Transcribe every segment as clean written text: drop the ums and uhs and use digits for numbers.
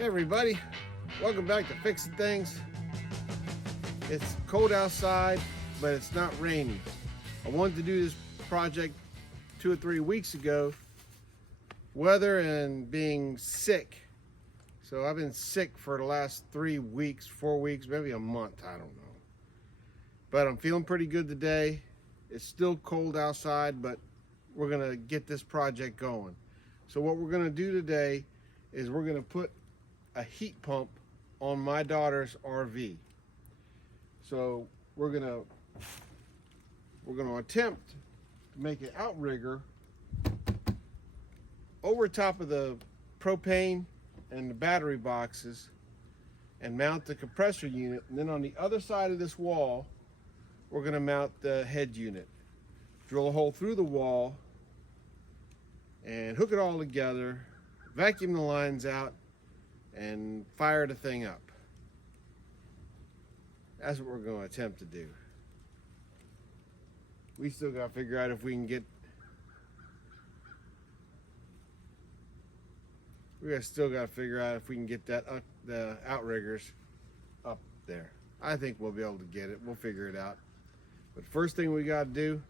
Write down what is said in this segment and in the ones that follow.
Hey everybody, welcome back to Fixing Things. It's cold outside, but it's not raining. I wanted to do this project 2 or 3 weeks ago. Weather and being sick. So I've been sick for the last 3 weeks, 4 weeks, maybe a month, I don't know. But I'm feeling pretty good today. It's still cold outside, but we're gonna get this project going. So what we're gonna do today is we're gonna put a heat pump on my daughter's RV. So we're gonna attempt to make an outrigger over top of the propane and the battery boxes and mount the compressor unit, and then on the other side of this wall we're gonna mount the head unit. Drill a hole through the wall and hook it all together, vacuum the lines out, and fire the thing up. That's what we're going to attempt to do. We still got to figure out if we can get. Still got to figure out if we can get that the outriggers up there. I think we'll be able to get it. We'll figure it out. But first thing we got to do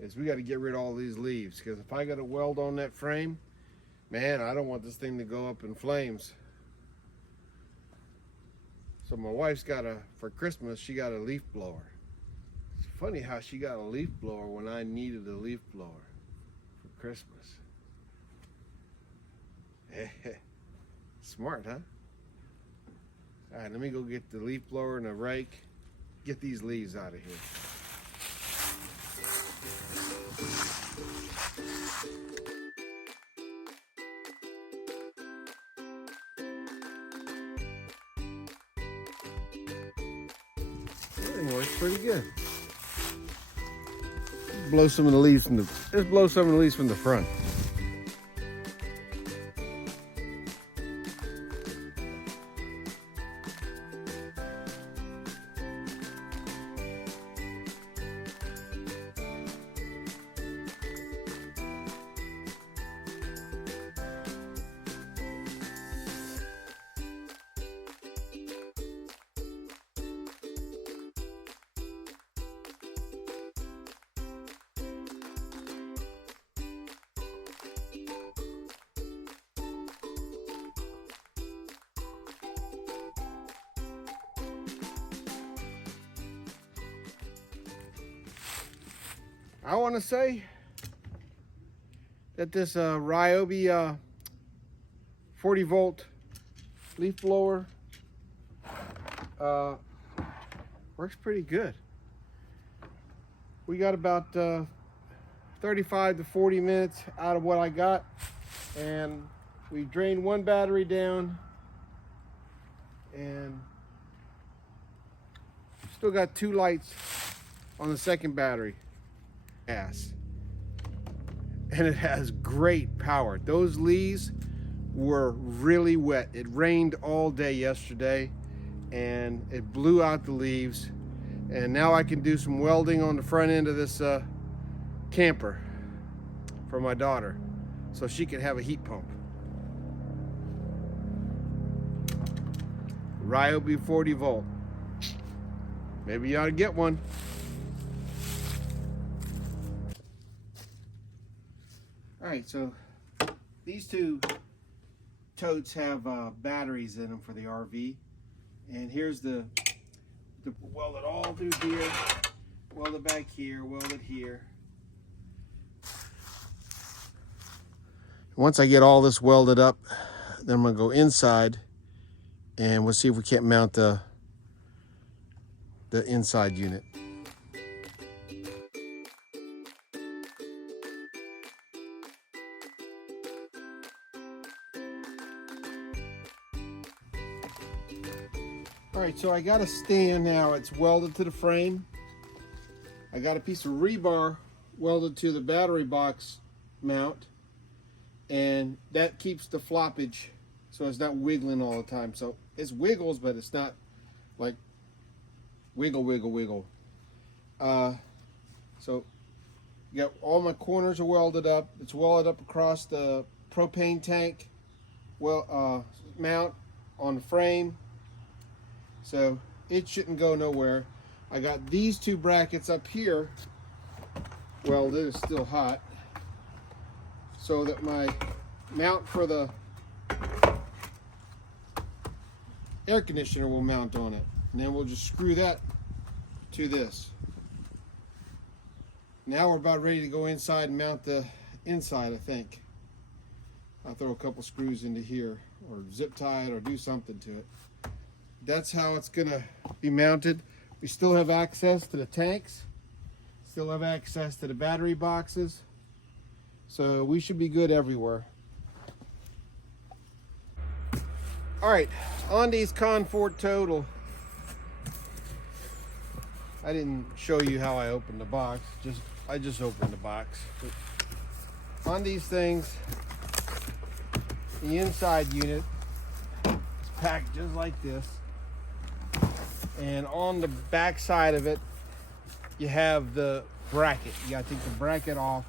is we got to get rid of all these leaves, because if I got to weld on that frame, man, I don't want this thing to go up in flames. So my wife's for Christmas, she got a leaf blower. It's funny how she got a leaf blower when I needed a leaf blower for Christmas. Smart, huh? All right, let me go get the leaf blower and a rake. Get these leaves out of here. Works pretty good. Blow some of the leaves from let's blow some of the leaves from the front. I want to say that this Ryobi 40 volt leaf blower works pretty good. We got about 35 to 40 minutes out of what I got, and we drained one battery down and still got 2 lights on the second battery. And it has great power. Those leaves were really wet. It rained all day yesterday and it blew out the leaves, and now I can do some welding on the front end of this camper for my daughter so she can have a heat pump. Ryobi 40 volt. Maybe you ought to get one. Alright, so these 2 totes have batteries in them for the RV, and here's the weld it all through here, weld it back here, weld it here. Once I get all this welded up, then I'm going to go inside and we'll see if we can't mount the inside unit. All right, so I got a stand now. It's welded to the frame. I got a piece of rebar welded to the battery box mount, and that keeps the floppage so it's not wiggling all the time. So it wiggles, but it's not like wiggle, wiggle, wiggle. So you got all my corners are welded up. It's welded up across the propane tank mount on the frame, so it shouldn't go nowhere. I got these two brackets up here welded. It's still hot, so that my mount for the air conditioner will mount on it, and then we'll just screw that to this. Now we're about ready to go inside and mount the inside. I think I'll throw a couple screws into here, or zip tie it, or do something to it. That's how it's gonna be mounted. We still have access to the tanks, still have access to the battery boxes, so we should be good everywhere. All right, on these Confort Total, I didn't show you how I opened the box. I just opened the box. But on these things, the inside unit is packed just like this, and on the back side of it, you have the bracket. You gotta take the bracket off,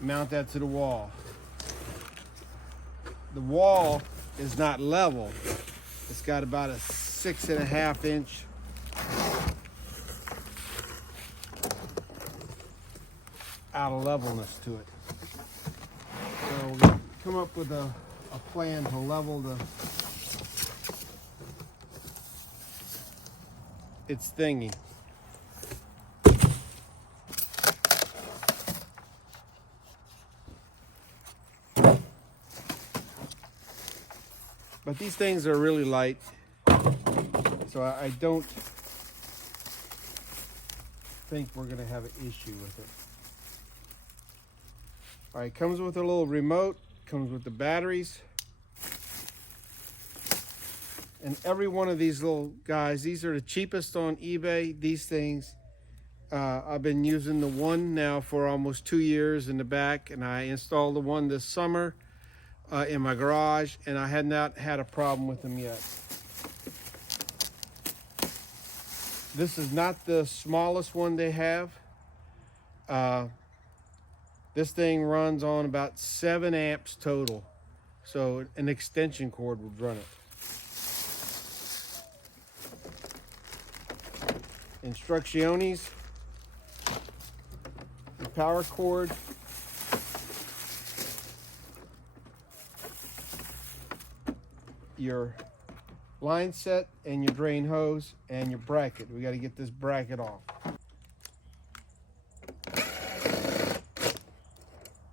mount that to the wall. The wall is not level. It's got about a 6.5 inch out of levelness to it. So we're gonna come up with a plan to level its thingy. But these things are really light, so I don't think we're gonna have an issue with it. All right, comes with a little remote, comes with the batteries. And every one of these little guys, these are the cheapest on eBay. These things, I've been using the one now for almost 2 years in the back, and I installed the one this summer in my garage, and I had not had a problem with them yet. This is not the smallest one they have. This thing runs on about 7 amps total, so an extension cord would run it. Instrucciones, the power cord, your line set, and your drain hose, and your bracket. We got to get this bracket off.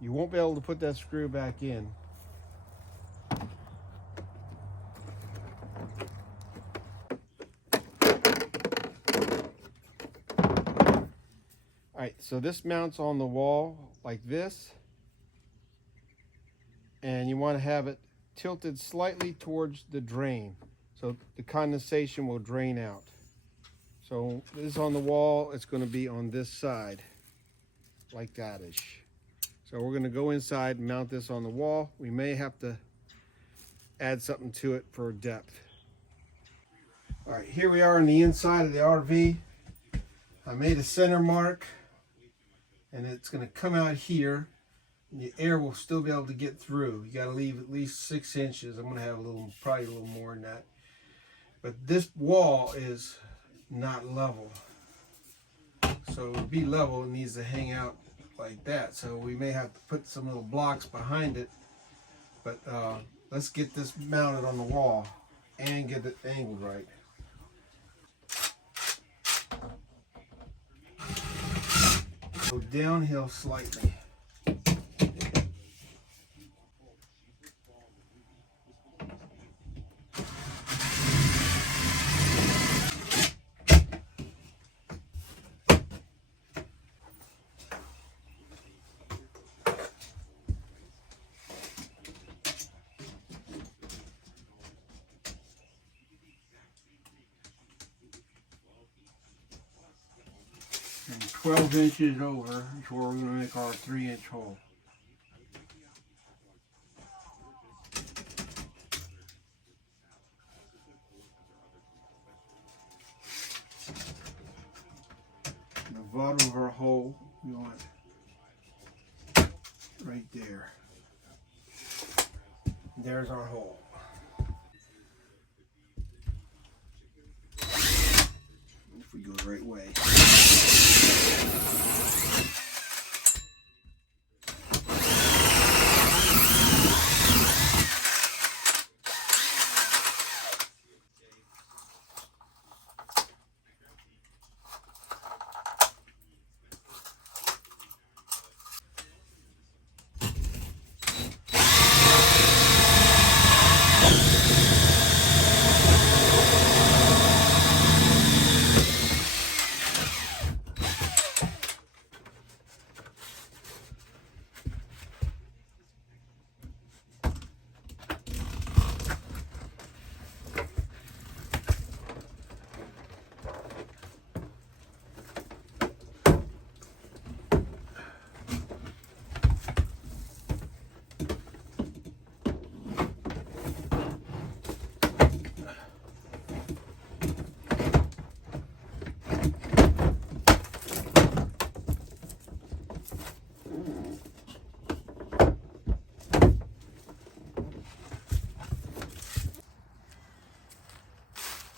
You won't be able to put that screw back in. All right, so this mounts on the wall like this, and you want to have it tilted slightly towards the drain, so the condensation will drain out. So this is on the wall, it's going to be on this side, like that-ish. So we're going to go inside and mount this on the wall. We may have to add something to it for depth. All right, here we are on the inside of the RV. I made a center mark, and it's going to come out here, and the air will still be able to get through. You got to leave at least 6 inches. I'm going to have probably a little more than that. But this wall is not level. So to be level, it needs to hang out like that. So we may have to put some little blocks behind it. But let's get this mounted on the wall and get it angled right. Go downhill slightly. 12 inches over is where we're going to make our 3-inch hole. The bottom of our hole, we want right there. There's our hole. If we go the right way.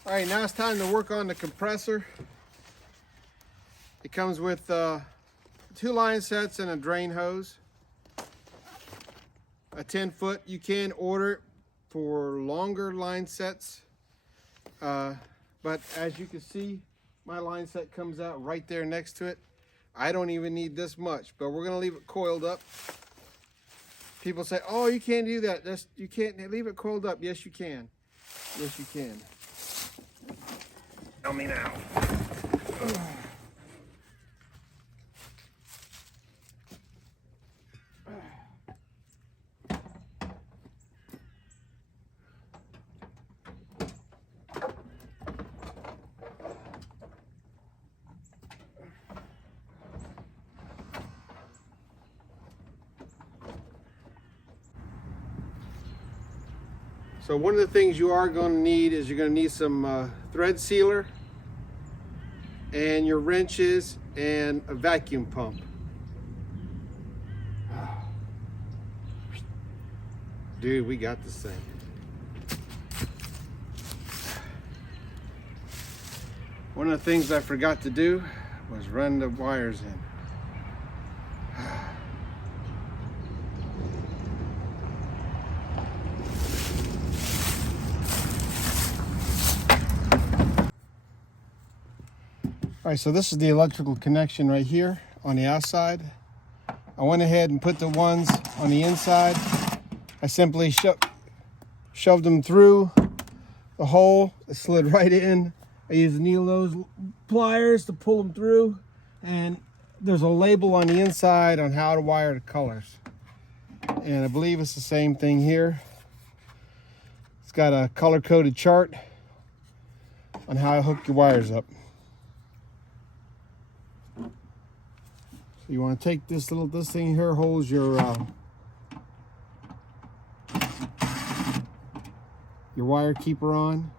All right, now it's time to work on the compressor. It comes with 2 line sets and a drain hose. A 10-foot. You can order it for longer line sets. But as you can see, my line set comes out right there next to it. I don't even need this much, but we're gonna leave it coiled up. People say, oh, you can't do that. You can't leave it coiled up. Yes, you can. Yes, you can. Tell me now. So one of the things you are going to need is you're going to need some thread sealer and your wrenches and a vacuum pump. Dude, we got this thing. One of the things I forgot to do was run the wires in. All right, so this is the electrical connection right here on the outside. I went ahead and put the ones on the inside. I simply shoved them through the hole. It slid right in. I used the needle nose pliers to pull them through. And there's a label on the inside on how to wire the colors. And I believe it's the same thing here. It's got a color-coded chart on how to hook your wires up. You want to take this thing here holds your wire keeper on.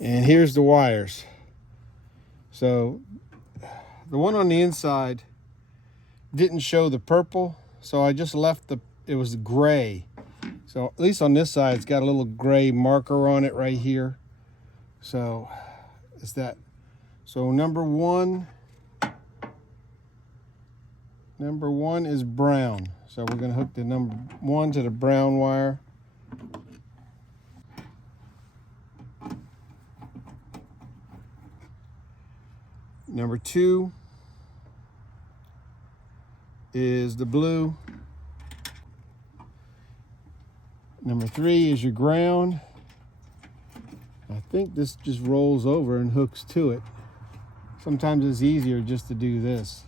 And here's the wires. So the one on the inside didn't show the purple, so I just left it was gray. So at least on this side, it's got a little gray marker on it right here. So it's that. So number one is brown. So we're gonna hook the number 1 to the brown wire. Number 2 is the blue. Number 3 is your ground. I think this just rolls over and hooks to it. Sometimes it's easier just to do this.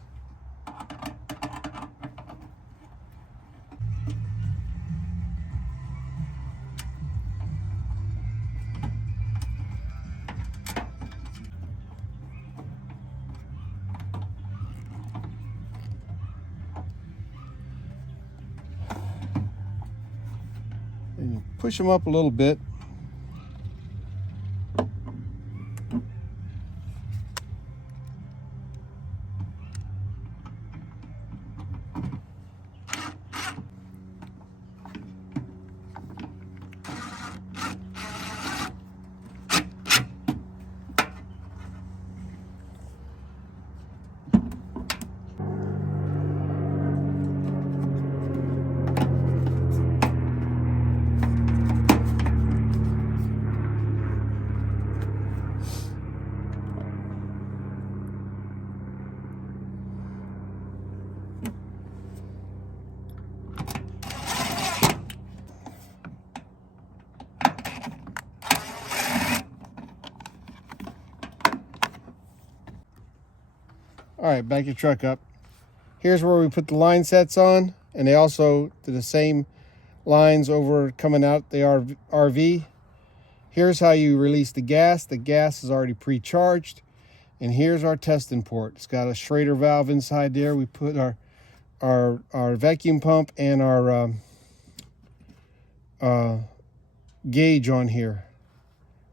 push them up a little bit. All right, back your truck up. Here's where we put the line sets on, and they also do the same lines over coming out the RV. Here's how you release the gas. The gas is already pre-charged. And here's our testing port. It's got a Schrader valve inside there. We put our vacuum pump and our gauge on here.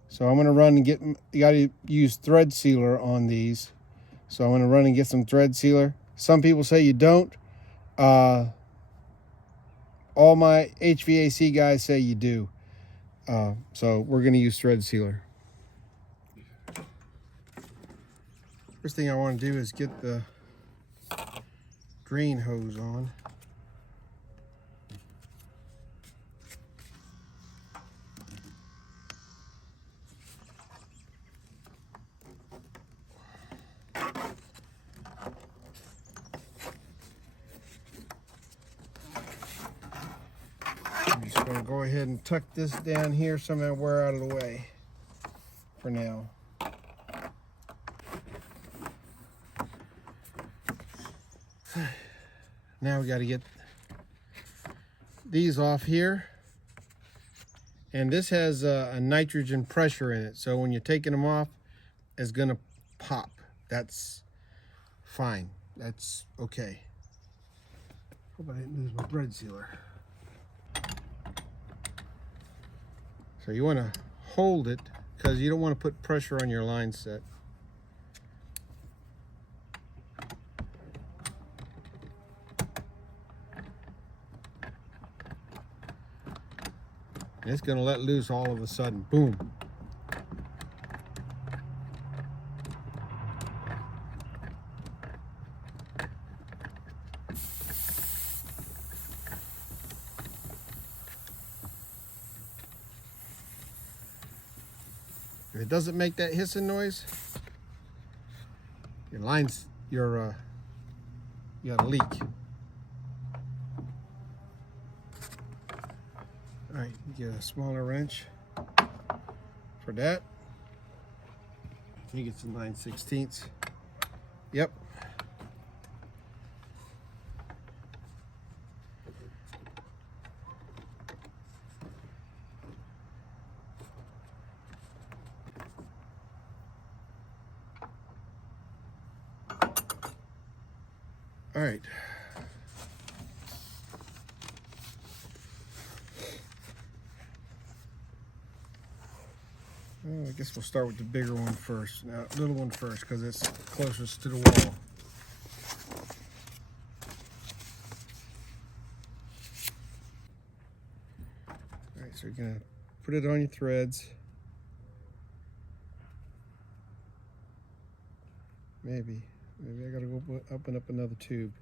So I'm gonna run and get, you gotta use thread sealer on these. So I'm gonna run and get some thread sealer. Some people say you don't. All my HVAC guys say you do. So we're gonna use thread sealer. First thing I want to do is get the drain hose on. I'm just going to go ahead and tuck this down here somewhere out of the way for now. Now we got to get these off here, and this has a nitrogen pressure in it, so when you're taking them off, it's gonna pop. That's fine, that's okay. Hope I didn't lose my thread sealer. So you want to hold it because you don't want to put pressure on your line set. And it's going to let loose all of a sudden. Boom. If it doesn't make that hissing noise, your line's, you got a leak. All right, get a smaller wrench for that. I think it's a 9/16. Yep. All right. Well, I guess we'll start with the bigger one first. Now, little one first, because it's closest to the wall. All right, so you're gonna put it on your threads. Maybe I gotta go open up another tube.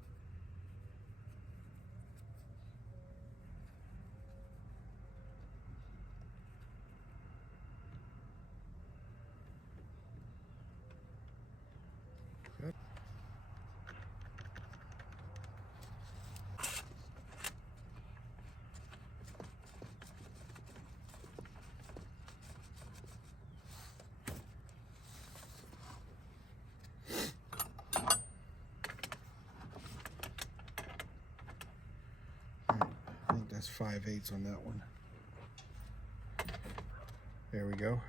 Yep. I think that's 5/8 on that one. There we go.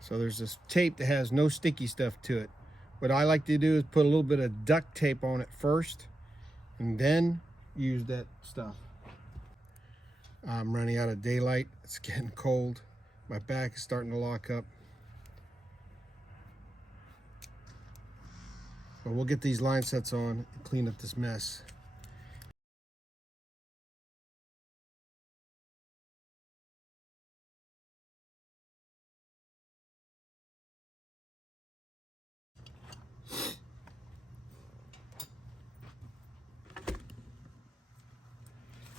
So there's this tape that has no sticky stuff to it. What I like to do is put a little bit of duct tape on it first and then use that stuff. I'm running out of daylight. It's getting cold. My back is starting to lock up. But we'll get these line sets on and clean up this mess.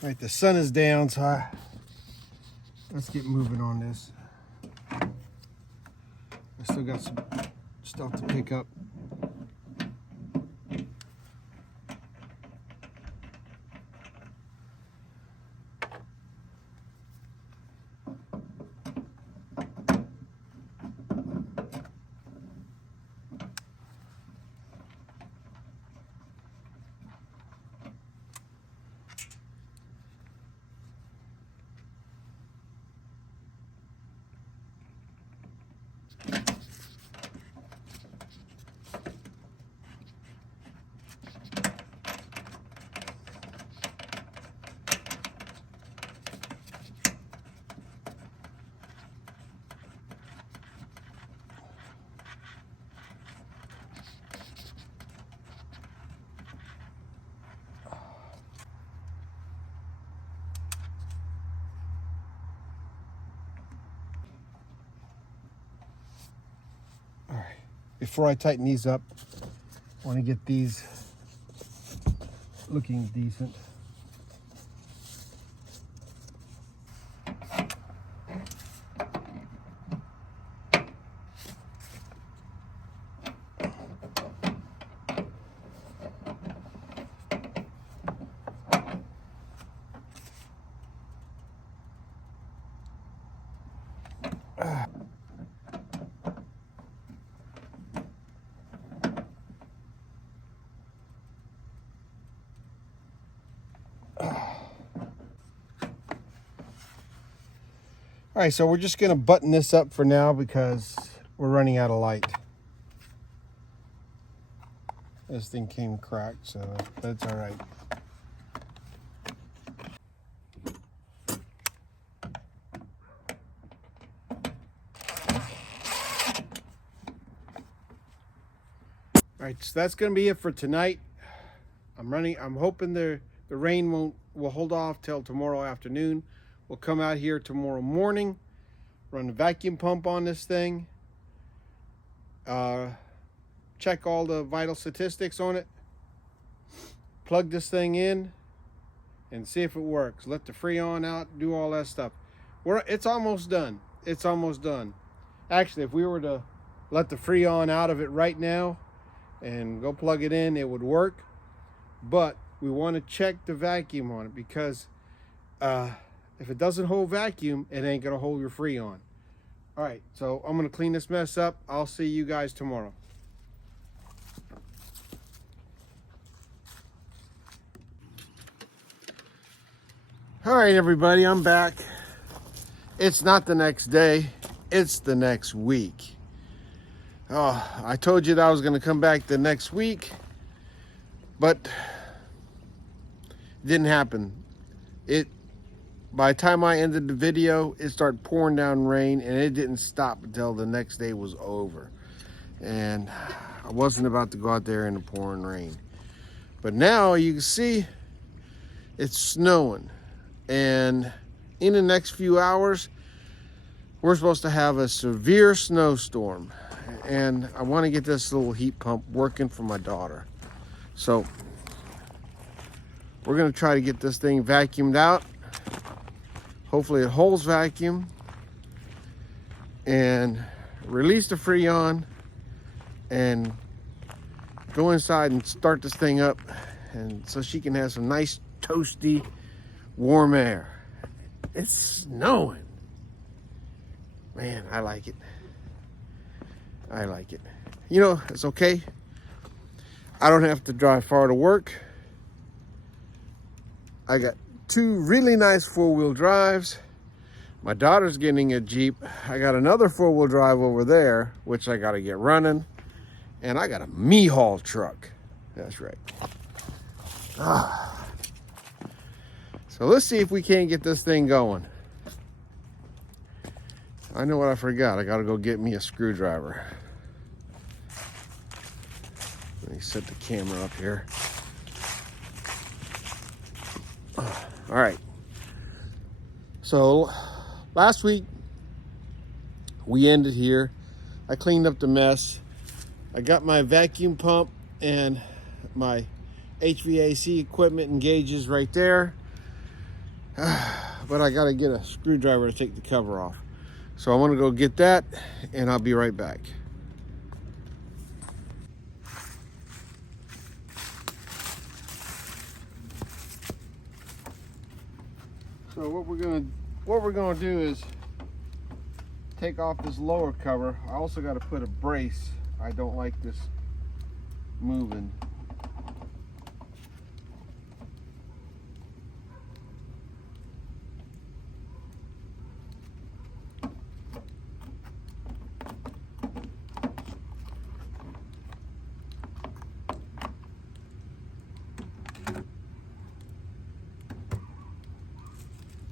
All right, the sun is down, so let's get moving on this. I still got some stuff to pick up. All right, before I tighten these up, I want to get these looking decent. All right, so we're just gonna button this up for now because we're running out of light. This thing came cracked, so that's all right. All right, so that's gonna be it for tonight. I'm hoping the rain will hold off till tomorrow afternoon. We'll come out here tomorrow morning, run the vacuum pump on this thing, check all the vital statistics on it, plug this thing in, and see if it works. Let the Freon out, do all that stuff. It's almost done. It's almost done. Actually, if we were to let the Freon out of it right now and go plug it in, it would work. But we want to check the vacuum on it because if it doesn't hold vacuum, it ain't gonna hold your Freon. All right, so I'm gonna clean this mess up. I'll see you guys tomorrow. All right, everybody, I'm back. It's not the next day, it's the next week. Oh, I told you that I was gonna come back the next week, but it didn't happen. By the time I ended the video, it started pouring down rain, and it didn't stop until the next day was over. And I wasn't about to go out there in the pouring rain. But now you can see it's snowing. And in the next few hours, we're supposed to have a severe snowstorm. And I want to get this little heat pump working for my daughter. So we're going to try to get this thing vacuumed out. Hopefully it holds vacuum and release the Freon and go inside and start this thing up, and so she can have some nice toasty warm air. It's snowing. Man, I like it. I like it. You know, it's okay. I don't have to drive far to work. I got 2 really nice 4-wheel drives. My daughter's getting a Jeep. I got another 4-wheel drive over there, which I got to get running. And I got a me-haul truck. That's right. So let's see if we can't get this thing going. I know what I forgot. I got to go get me a screwdriver. Let me set the camera up here. All right. So last week we ended here. I cleaned up the mess. I got my vacuum pump and my HVAC equipment and gauges right there. But I got to get a screwdriver to take the cover off. So I want to go get that and I'll be right back. So what we're gonna do is take off this lower cover. I also got to put a brace. I don't like this moving.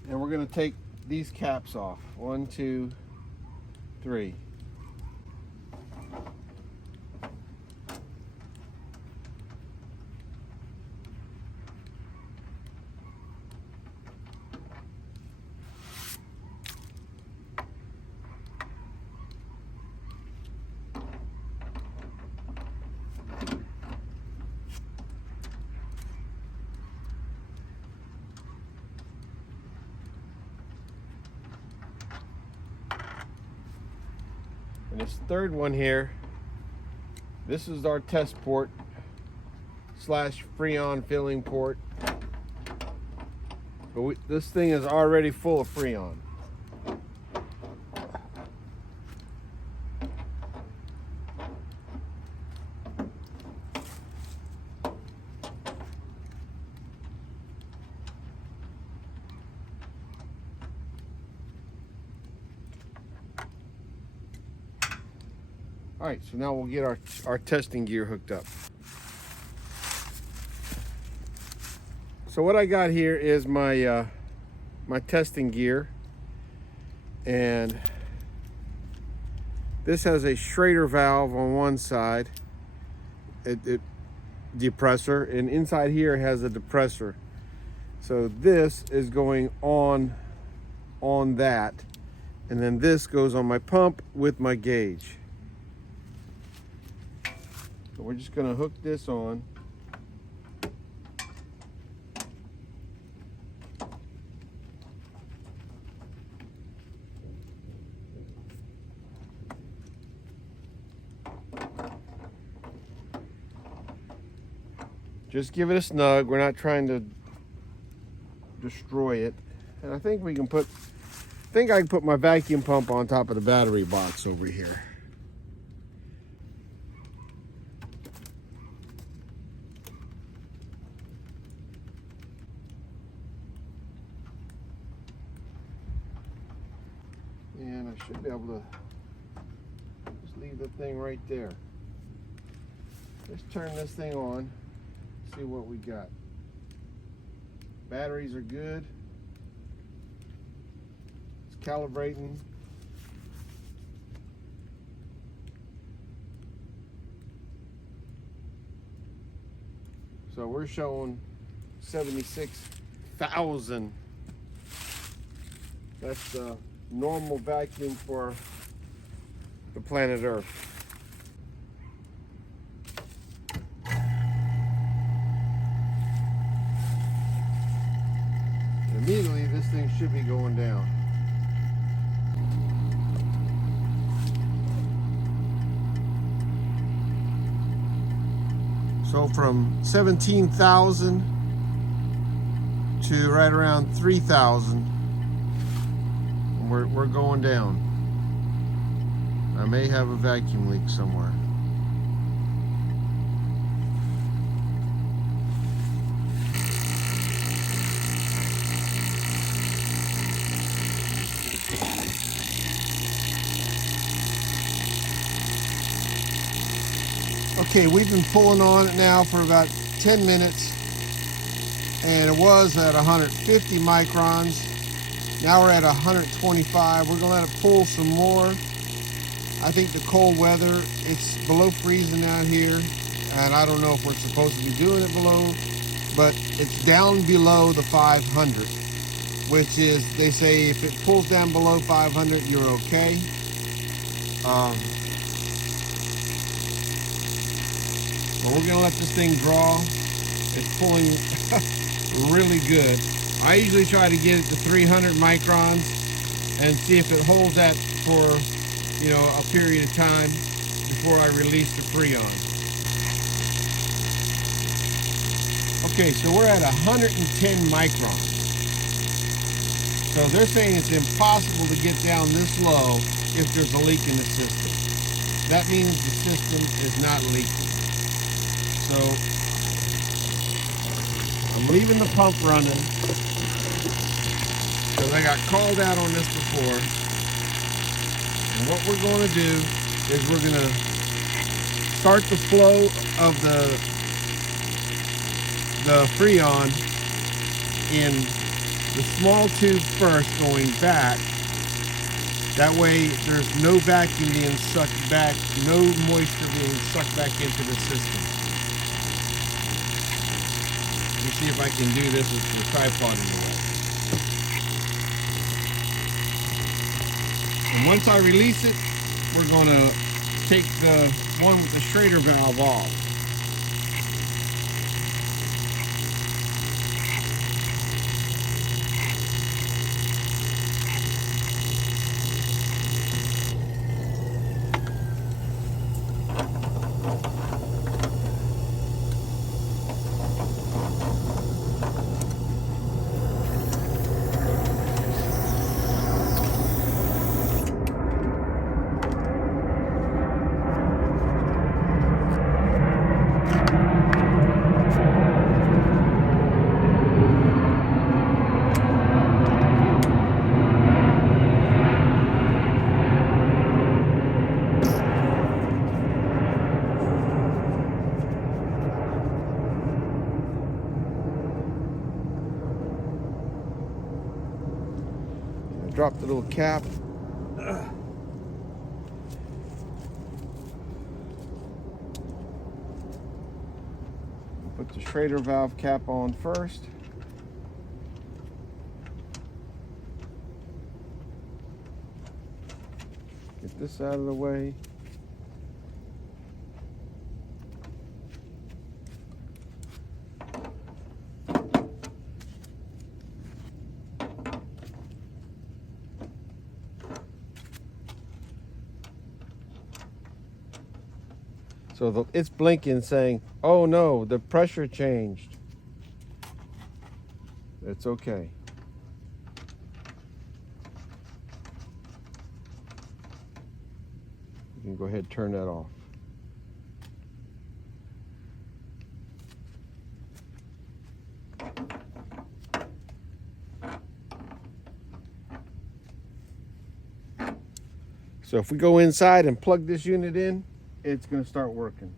And we're going to take these caps off. 1, 2, 3. And this third one here, this is our test port / Freon filling port. But this thing is already full of Freon. All right, so now we'll get our testing gear hooked up. So what I got here is my my testing gear, and this has a Schrader valve on one side, depressor, and inside here has a depressor. So this is going on that, and then this goes on my pump with my gauge. So we're just going to hook this on. Just give it a snug. We're not trying to destroy it. And I think we can I can put my vacuum pump on top of the battery box over here. And I should be able to just leave the thing right there. Let's turn this thing on, see what we got. Batteries are good. It's calibrating. So we're showing 76,000. That's the normal vacuum for the planet Earth. And immediately this thing should be going down. So from 17,000 to right around 3,000. We're going down. I may have a vacuum leak somewhere. Okay, we've been pulling on it now for about 10 minutes, and it was at 150 microns. Now we're at 125. We're gonna let it pull some more. I think the cold weather, it's below freezing out here, and I don't know if we're supposed to be doing it below, but it's down below the 500, which is, they say if it pulls down below 500, you're okay. But we're gonna let this thing draw. It's pulling really good. I usually try to get it to 300 microns and see if it holds that for, you know, a period of time before I release the Freon. Okay, so we're at 110 microns. So they're saying it's impossible to get down this low if there's a leak in the system. That means the system is not leaking. So I'm leaving the pump running because I got called out on this before. And what we're going to do is we're going to start the flow of the Freon in the small tube first, going back. That way there's no vacuum being sucked back, no moisture being sucked back into the system. Let me see if I can do this with the tripod in the way. And once I release it, we're going to take the one with the Schrader valve off. Drop the little cap. Put the Schrader valve cap on first. Get this out of the way. So it's blinking saying, oh no, the pressure changed. It's okay. You can go ahead and turn that off. So if we go inside and plug this unit in, it's going to start working.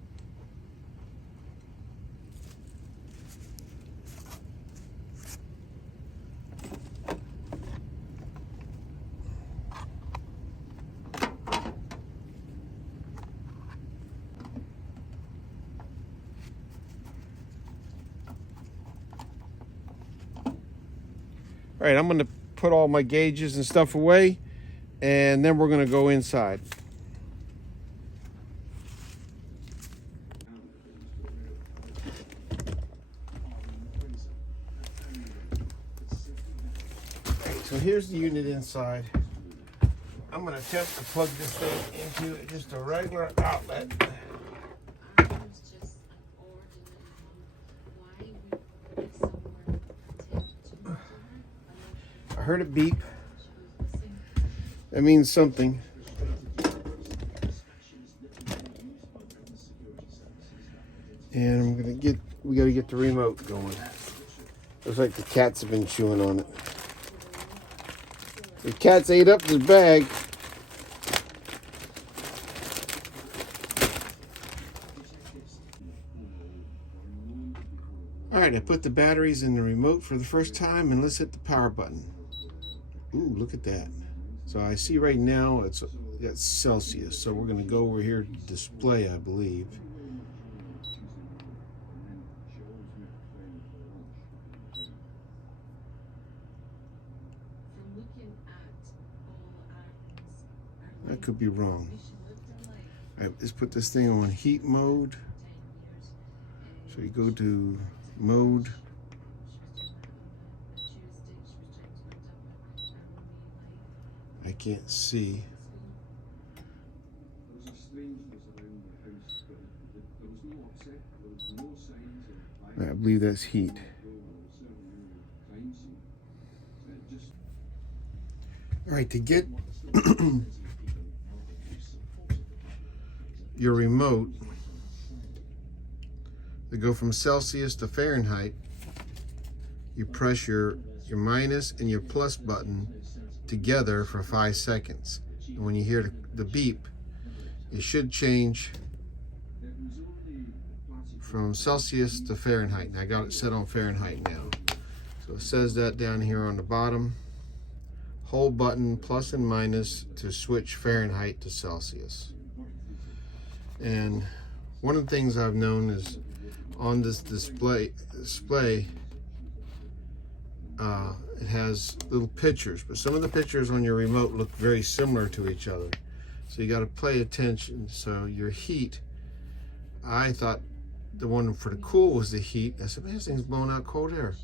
All right, I'm going to put all my gauges and stuff away, and then we're going to go inside. So here's the unit inside. I'm going to attempt to plug this thing into just a regular outlet. I heard it beep. That means something. And we gotta get the remote going. Looks like the cats have been chewing on it. The cats ate up this bag. Alright, I put the batteries in the remote for the first time, and let's hit the power button. Ooh, look at that. So I see right now it's got Celsius, so we're going to go over here to display, I believe. I could be wrong. All right, let's put this thing on heat mode. So you go to mode. I can't see. I believe that's heat. All right, to get your remote to go from Celsius to Fahrenheit, you press your minus and your plus button together for 5 seconds. And when you hear the beep, it should change from Celsius to Fahrenheit. And I got it set on Fahrenheit now. So it says that down here on the bottom. Hold button plus and minus to switch Fahrenheit to Celsius. And one of the things I've known is on this display it has little pictures, but some of the pictures on your remote look very similar to each other. So you got to pay attention. So your heat, I thought the one for the cool was the heat. I said, man, this thing's blowing out cold air.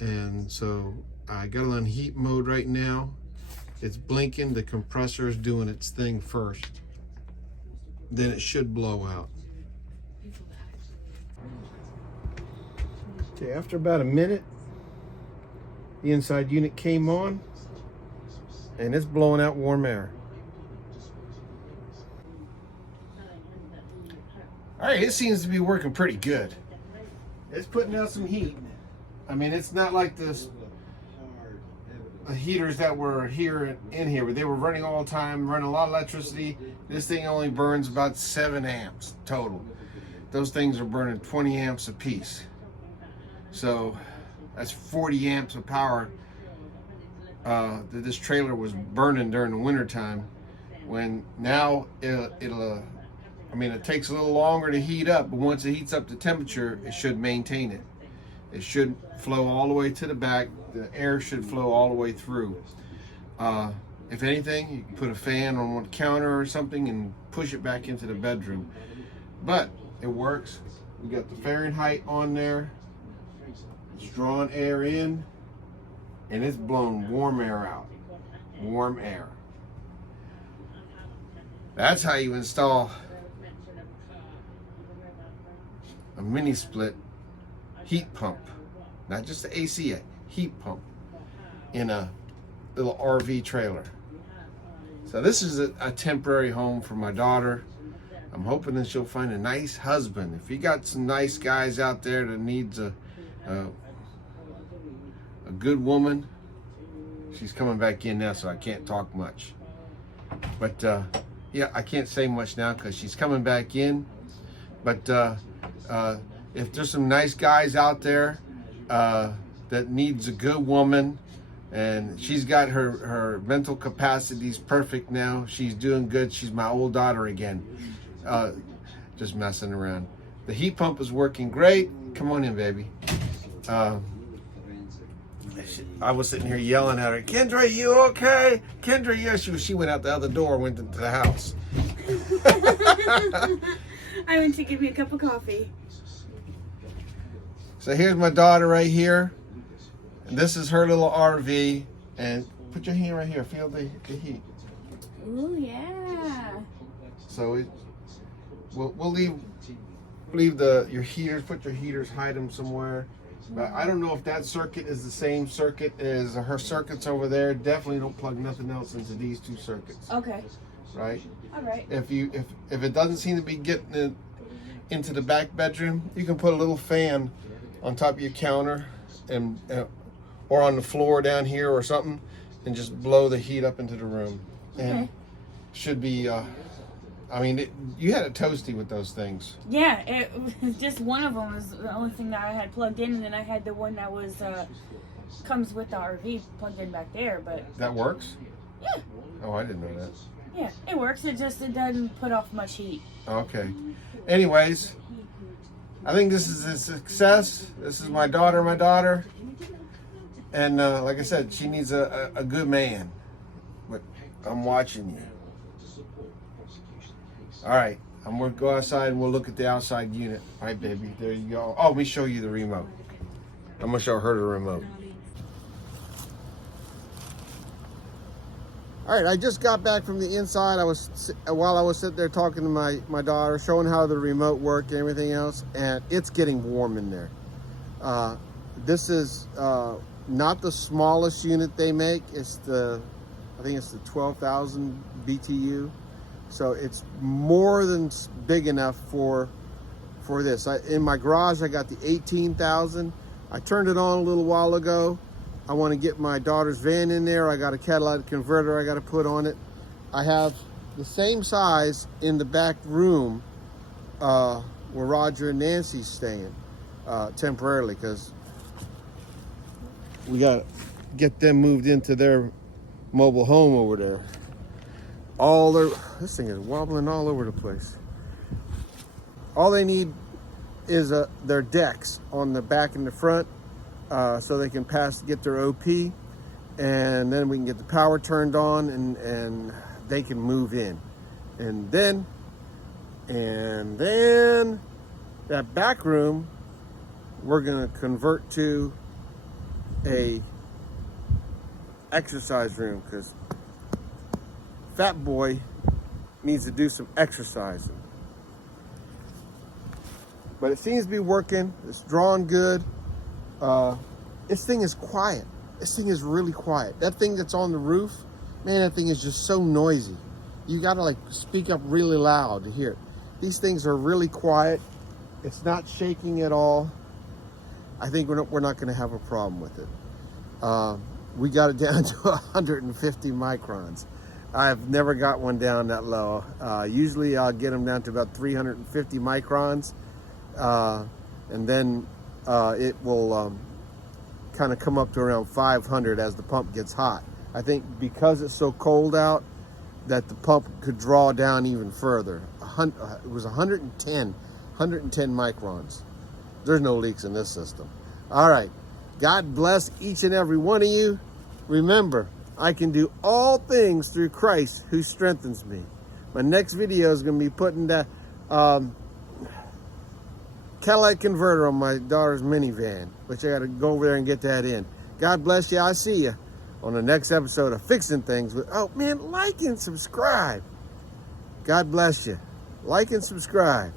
And so I got it on heat mode right now. It's blinking. The compressor is doing its thing first. Then it should blow out. Okay, after about a minute, the inside unit came on and it's blowing out warm air. All right, it seems to be working pretty good. It's putting out some heat. I mean, it's not like the heaters that were here in here, but they were running all the time, running a lot of electricity. This thing only burns about 7 amps total. Those things are burning 20 amps a piece. So that's 40 amps of power that this trailer was burning during the winter time. When now I mean, it takes a little longer to heat up, but once it heats up to temperature, it should maintain it. It should flow all the way to the back. The air should flow all the way through. If anything, you can put a fan on one counter or something and push it back into the bedroom. But it works. We got the Fahrenheit on there. It's drawing air in, and it's blowing warm air out. Warm air. That's how you install a mini split heat pump, not just the AC, a heat pump in a little RV trailer. So this is a temporary home for my daughter. I'm hoping that she'll find a nice husband. If you got some nice guys out there that needs a good woman, she's coming back in now, so I can't talk much. But yeah, I can't say much now because she's coming back in. But if there's some nice guys out there that needs a good woman, and she's got her mental capacities perfect now, she's doing good, she's my old daughter again. Just messing around. The heat pump is working great. Come on in, baby. I was sitting here yelling at her, Kendra, you okay? Kendra, yes. She went out the other door, went into the house. I went to give me a cup of coffee. So here's my daughter right here. And this is her little RV. And put your hand right here. Feel the heat. Ooh, yeah. So we'll leave your heaters. Put your heaters, hide them somewhere. But I don't know if that circuit is the same circuit as her circuits over there. Definitely don't plug nothing else into these two circuits. Okay. Right? All right. If it doesn't seem to be getting into the back bedroom, you can put a little fan on top of your counter and or on the floor down here or something, and just blow the heat up into the room. And should be, I mean, you had a toasty with those things. Yeah, just one of them was the only thing that I had plugged in, and then I had the one that was comes with the RV plugged in back there. But that works? Yeah. Oh, I didn't know that. Yeah, it works. It doesn't put off much heat. Okay. Anyways, I think this is a success. This is my daughter. And like I said, she needs a good man. But I'm watching you. All right. I'm going to go outside and we'll look at the outside unit. All right, baby. There you go. Oh, let me show you the remote. I'm going to show her the remote. All right, I just got back from the inside. While I was sitting there talking to my daughter, showing how the remote worked and everything else, and it's getting warm in there. This is not the smallest unit they make. I think it's the 12,000 BTU. So it's more than big enough for this. In my garage, I got the 18,000. I turned it on a little while ago. I want to get my daughter's van in there. I got a catalytic converter I got to put on it. I have the same size in the back room where Roger and Nancy's staying temporarily, because we got to get them moved into their mobile home over there. This thing is wobbling all over the place. All they need is their decks on the back and the front, so they can get their OP, and then we can get the power turned on, and they can move in. And then that back room we're gonna convert to a exercise room, because Fat Boy needs to do some exercising. But it seems to be working. It's drawing good. This thing is quiet. This thing is really quiet. That thing that's on the roof, man, that thing is just so noisy. You gotta like speak up really loud to hear it. These things are really quiet. It's not shaking at all. I think we're not gonna have a problem with it. We got it down to 150 microns. I've never got one down that low. Usually I'll get them down to about 350 microns. And then it will kind of come up to around 500 as the pump gets hot. I think because it's so cold out that the pump could draw down even further. It was 110 microns. There's no leaks in this system. All right, God bless each and every one of you. Remember, I can do all things through Christ who strengthens me. My next video is going to be putting that catalytic converter on my daughter's minivan, which I got to go over there and get that in. God bless you. I'll see you on the next episode of Fixing Things with, oh man, like and subscribe. God bless you. Like and subscribe.